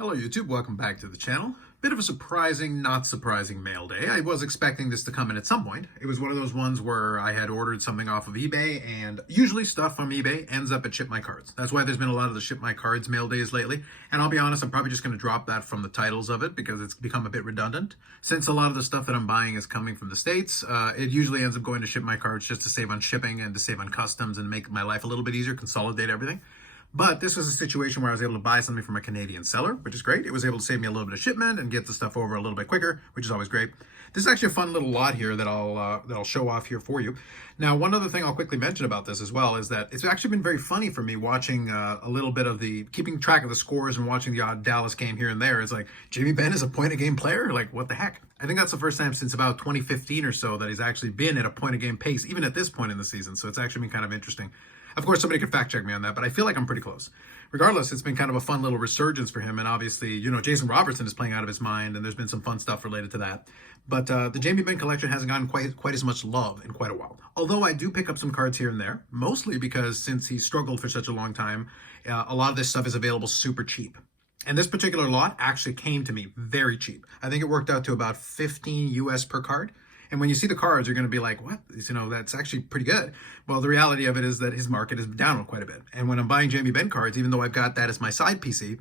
Hello YouTube, welcome back to the channel. Bit of a surprising, not surprising mail day. I was expecting this to come in at some point. It was one of those ones where I had ordered something off of eBay, and usually stuff from eBay ends up at Ship My Cards. That's why there's been a lot of the Ship My Cards mail days lately. And I'll be honest, I'm probably just going to drop that from the titles of it because it's become a bit redundant. Since a lot of the stuff that I'm buying is coming from the States, it usually ends up going to Ship My Cards just to save on shipping and to save on customs and make my life a little bit easier, consolidate everything. But this was a situation where I was able to buy something from a Canadian seller, which is great. It was able to save me a little bit of shipment and get the stuff over a little bit quicker, which is always great. This is actually a fun little lot here that I'll show off here for you. Now, one other thing I'll quickly mention about this as well is that it's actually been very funny for me watching a little bit of keeping track of the scores and watching the odd Dallas game here and there. It's like, Jamie Benn is a point-a-game player? Like, what the heck? I think that's the first time since about 2015 or so that he's actually been at a point-a-game pace, even at this point in the season. So it's actually been kind of interesting. Of course, somebody could fact check me on that, but I feel like I'm pretty close. Regardless, it's been kind of a fun little resurgence for him. And obviously, you know, Jason Robertson is playing out of his mind, and there's been some fun stuff related to that. But the Jamie Benn collection hasn't gotten quite as much love in quite a while. Although I do pick up some cards here and there, mostly because since he struggled for such a long time, a lot of this stuff is available super cheap. And this particular lot actually came to me very cheap. I think it worked out to about 15 US per card. And when you see the cards, you're going to be like, what? You know, that's actually pretty good. Well, the reality of it is that his market is down quite a bit. And when I'm buying Jamie Benn cards, even though I've got that as my side PC,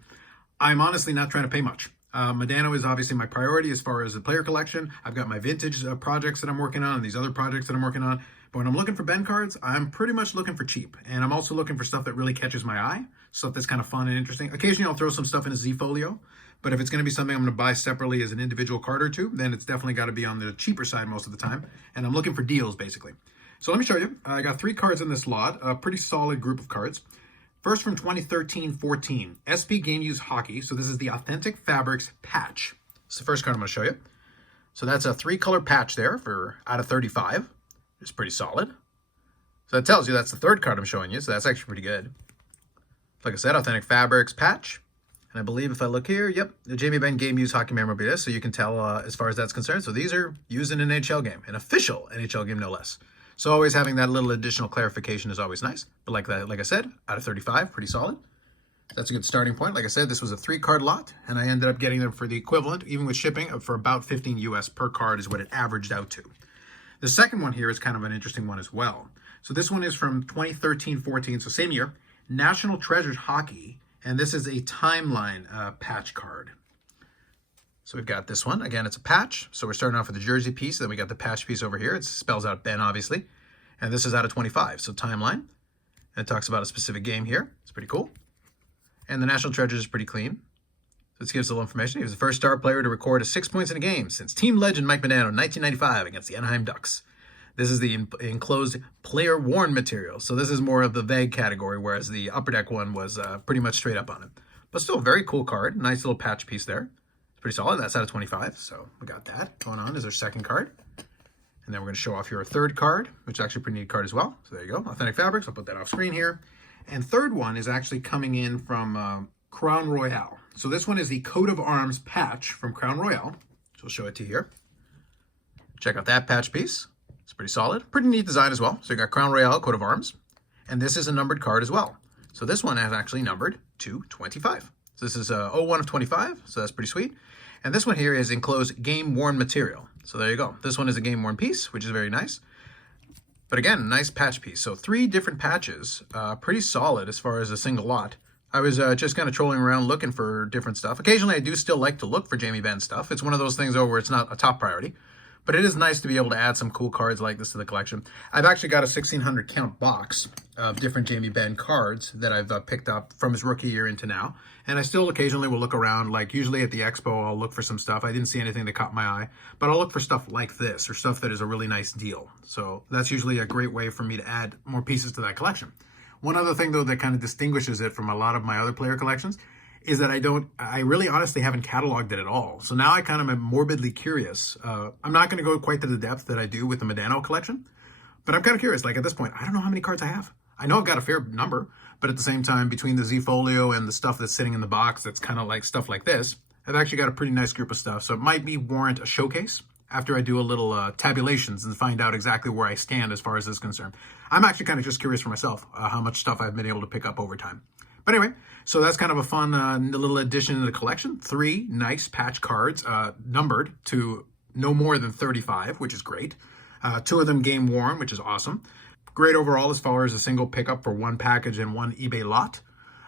I'm honestly not trying to pay much. Modano is obviously my priority as far as the player collection. I've got my vintage projects that I'm working on and these other projects that I'm working on. But when I'm looking for Ben cards, I'm pretty much looking for cheap. And I'm also looking for stuff that really catches my eye, stuff that's kind of fun and interesting. Occasionally I'll throw some stuff in a Z-Folio. But if it's going to be something I'm going to buy separately as an individual card or two, then it's definitely got to be on the cheaper side most of the time. And I'm looking for deals, basically. So let me show you. I got 3 cards in this lot, a pretty solid group of cards. First from 2013-14, SP Game Use Hockey. So this is the Authentic Fabrics patch. It's the first card I'm going to show you. So that's a 3-color patch there for out of 35. It's pretty solid. So that tells you that's the third card I'm showing you. So that's actually pretty good. Like I said, Authentic Fabrics patch. And I believe if I look here, yep, the Jamie Benn Game Use Hockey Memorabilia, so you can tell as far as that's concerned. So these are used in an NHL game, an official NHL game, no less. So always having that little additional clarification is always nice. But like I said, out of 35, pretty solid. That's a good starting point. Like I said, this was a 3-card lot, and I ended up getting them for the equivalent, even with shipping, for about 15 US per card is what it averaged out to. The second one here is kind of an interesting one as well. So this one is from 2013-14, so same year, National Treasures Hockey. And this is a timeline patch card. So we've got this one. Again, it's a patch. So we're starting off with the jersey piece. Then we got the patch piece over here. It spells out Ben, obviously. And this is out of 25. So timeline. And it talks about a specific game here. It's pretty cool. And the National Treasures is pretty clean. So this gives a little information. He was the first star player to record 6 points in a game since team legend Mike Modano in 1995 against the Anaheim Ducks. This is the enclosed player-worn material. So this is more of the vague category, whereas the Upper Deck one was pretty much straight up on it. But still a very cool card. Nice little patch piece there. It's pretty solid. That's out of 25. So we got that going on as our second card. And then we're going to show off here a third card, which is actually a pretty neat card as well. So there you go. Authentic Fabrics. I'll put that off screen here. And third one is actually coming in from Crown Royale. So this one is the Coat of Arms patch from Crown Royale. So I'll show it to you here. Check out that patch piece. It's pretty solid. Pretty neat design as well. So you got Crown Royale, Coat of Arms. And this is a numbered card as well. So this one is actually numbered to 25. So this is 01 of 25. So that's pretty sweet. And this one here is enclosed game-worn material. So there you go. This one is a game-worn piece, which is very nice. But again, nice patch piece. So 3 different patches. Pretty solid as far as a single lot. I was just kind of trolling around looking for different stuff. Occasionally, I do still like to look for Jamie Benn stuff. It's one of those things where it's not a top priority. But it is nice to be able to add some cool cards like this to the collection. I've actually got a 1,600 count box of different Jamie Benn cards that I've picked up from his rookie year into now. And I still occasionally will look around, like usually at the expo, I'll look for some stuff. I didn't see anything that caught my eye, but I'll look for stuff like this or stuff that is a really nice deal. So that's usually a great way for me to add more pieces to that collection. One other thing though that kind of distinguishes it from a lot of my other player collections is that I really honestly haven't cataloged it at all. So now I kind of am morbidly curious. I'm not going to go quite to the depth that I do with the Modano collection, but I'm kind of curious. Like at this point, I don't know how many cards I have. I know I've got a fair number, but at the same time, between the Z-Folio and the stuff that's sitting in the box, that's kind of like stuff like this, I've actually got a pretty nice group of stuff. So it might warrant a showcase after I do a little tabulations and find out exactly where I stand as far as this is concerned. I'm actually kind of just curious for myself how much stuff I've been able to pick up over time. But anyway, so that's kind of a fun little addition to the collection. 3 nice patch cards, numbered to no more than 35, which is great. 2 of them game worn, which is awesome. Great overall as far as a single pickup for 1 package and 1 eBay lot.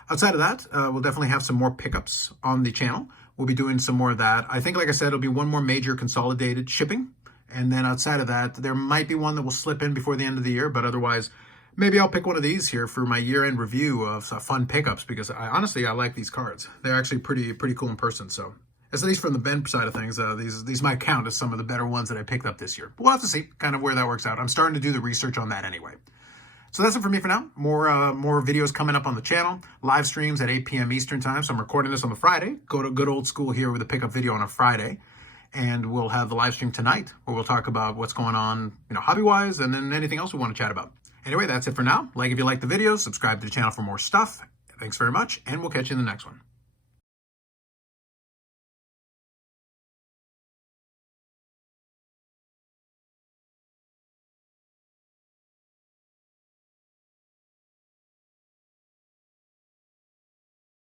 Outside of that, we'll definitely have some more pickups on the channel. We'll be doing some more of that. I think, like I said, it'll be one more major consolidated shipping. And then outside of that, there might be one that will slip in before the end of the year, but otherwise, maybe I'll pick one of these here for my year-end review of fun pickups, because honestly, I like these cards. They're actually pretty cool in person. So at least from the Ben side of things, these might count as some of the better ones that I picked up this year. But we'll have to see kind of where that works out. I'm starting to do the research on that anyway. So that's it for me for now. More videos coming up on the channel. Live streams at 8 p.m. Eastern time. So I'm recording this on the Friday. Go to good old school here with a pickup video on a Friday. And we'll have the live stream tonight where we'll talk about what's going on, hobby-wise, and then anything else we want to chat about. Anyway, that's it for now. Like if you like the videos, subscribe to the channel for more stuff. Thanks very much, and we'll catch you in the next one.